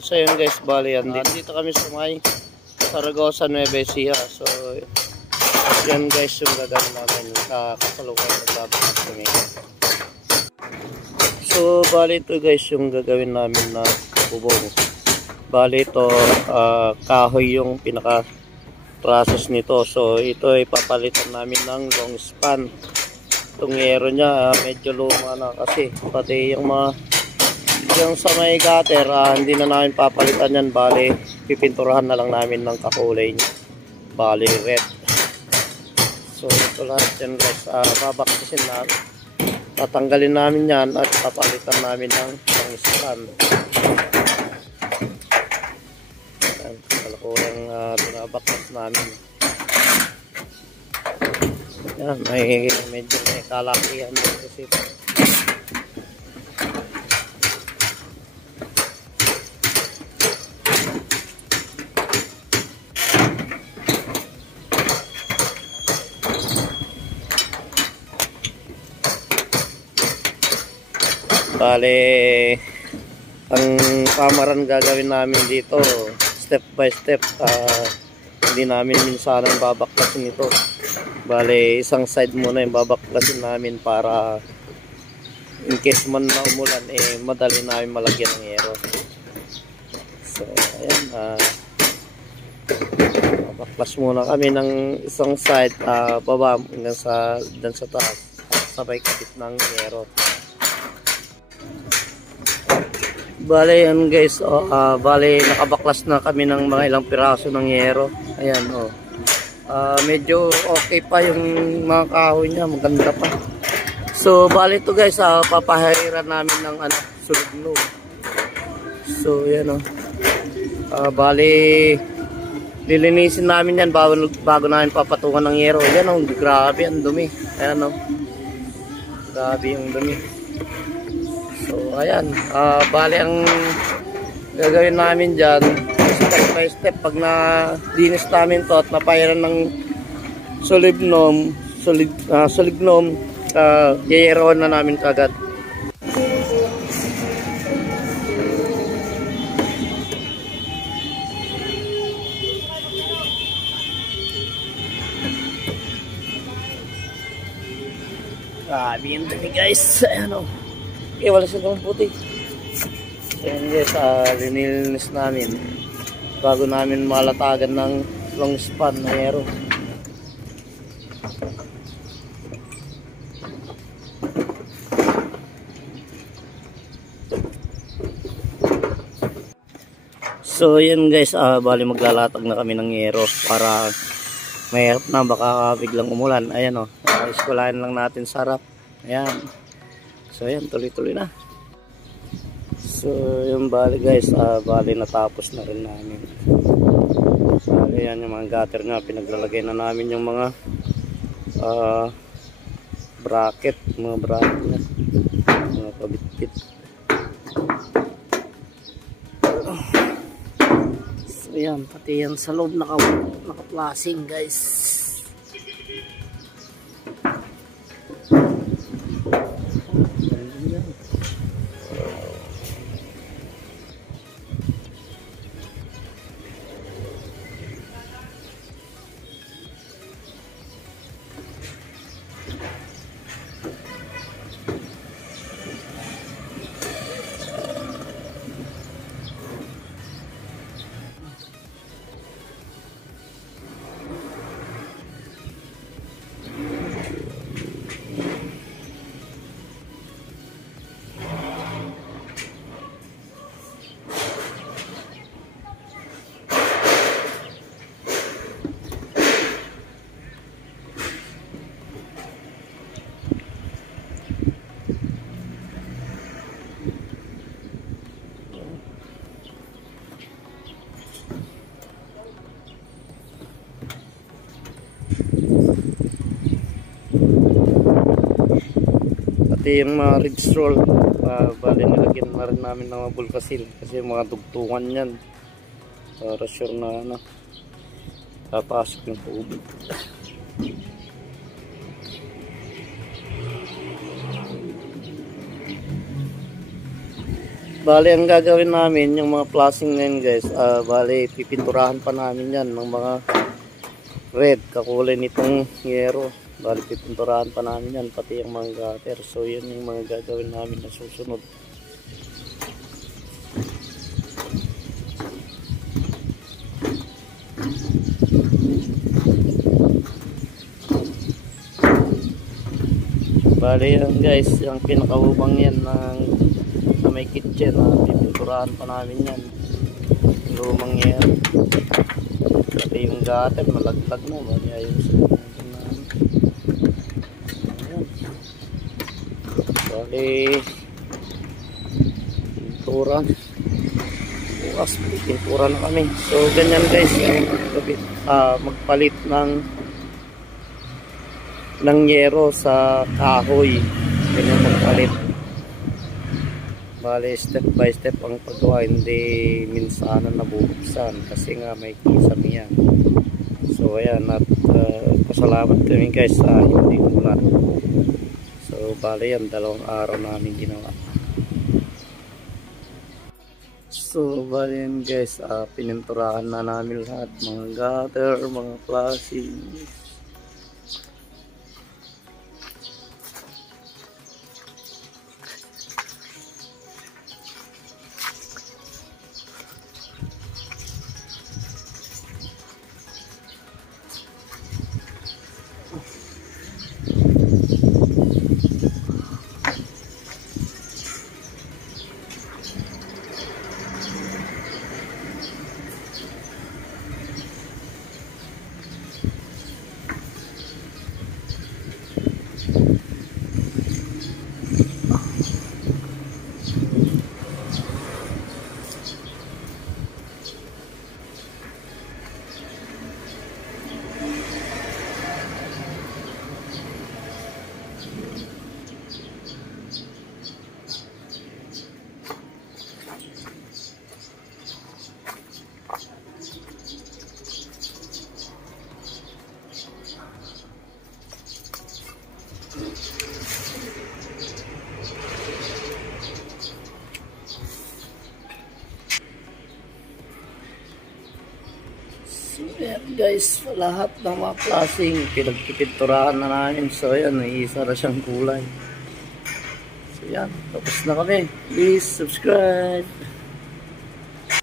So yun guys, bali yan. Dito kami sa may Saragosa, Nueva Ecija. So yan guys yung gagawin namin sa kasalukuyan ng babaklas kami. So bali ito guys yung gagawin namin na bubong. Bali ito kahoy yung pinaka process nito. So ito ay papalitan namin ng long span. Itong yero niya medyo luma na kasi pati yung mga yung sa may gutter hindi na namin papalitan yan. Bali pipinturahan na lang namin ng kakulay niya. Bali red. So ito lahat yan guys, babaklasin namin. Tatanggalin namin yan at papalitan namin ng long span. Yan, kalakuyang binabaklas namin. Yan, medyo may kalakihan kasi bale ang pamaran gagawin namin dito step by step. Hindi namin minsanang babaklasin ito. Bale isang side muna yung babaklasin namin para in case man na umulan madali namin malagyan ng yero. So ayan, babaklas muna kami ng isang side baba hanggang sa taas sabay kapit ng yero. Bale yan guys, bale nakabaklas na kami ng mga ilang piraso ng yero. Ayan medyo okay pa yung mga kahoy niya, maganda pa. So bale ito guys, papahiran namin ng solid load. So yan bale lilinisin namin yan bago namin papatungan ng yero. Yan grabe ang dumi. Ayan grabe yung dumi. So ayan, bale ang gagawin namin dyan step by step. Pag na-dinis namin to at napahiran ng solid gnome, yeyeroon na namin kagad. Grabe yung dumi guys. Ayan wala silang puti. Ayan guys, linilinis namin bago namin malatagan ng long span na yero. So yan guys, bali maglalatag na kami ng yero para mahirap na baka biglang umulan. Ayan iskulahin lang natin sa harap. Ayan. So ayan, tuloy-tuloy na. So yung bali guys, bali natapos na rin namin. Bali yan yung mga gutter nga, pinaglalagay na namin yung mga bracket na, mga pabitbit. So yan, pati yan sa loob naka-plasing guys. Pati yung mga ridge roll, bali nilagyan na rin namin ng mga bulkasil kasi mga dugtungan yan para sure na papasok yung tubig. Bale, ang gagawin namin, yung mga flashing na yun guys, bale, pipinturahan pa namin yan ng mga red, kakulay nitong yero. Bale, pipinturahan pa namin yan, pati yung mga gutter. So, yun yung mga gagawin namin na susunod. Bale, yan guys, yung pinakahubang yan na may kitchen, pipinturahan pa namin yan. Lumang yero. Pati yung gutter, malaglag na. Bale, ayusin natin na. Ayan. Bale, pintura. Bukas, pintura na kami. So, ganyan guys, magpalit ng yero sa kahoy. Ganyan magpalit. Bale, step by step ang paggawa, hindi minsanan nabubuksan kasi nga may kisame yan. So ayan, at pasalamat kami guys sa hindi ulan. So bale yan, 2 araw namin ginawa. So bale yan guys, pininturahan na namin lahat, mga gutter, mga flashing. So yan guys, lahat ng mga flashing pinagpipinturahan na namin. So yan, isa na siyang kulay. So yan, tapos na kami. Please subscribe.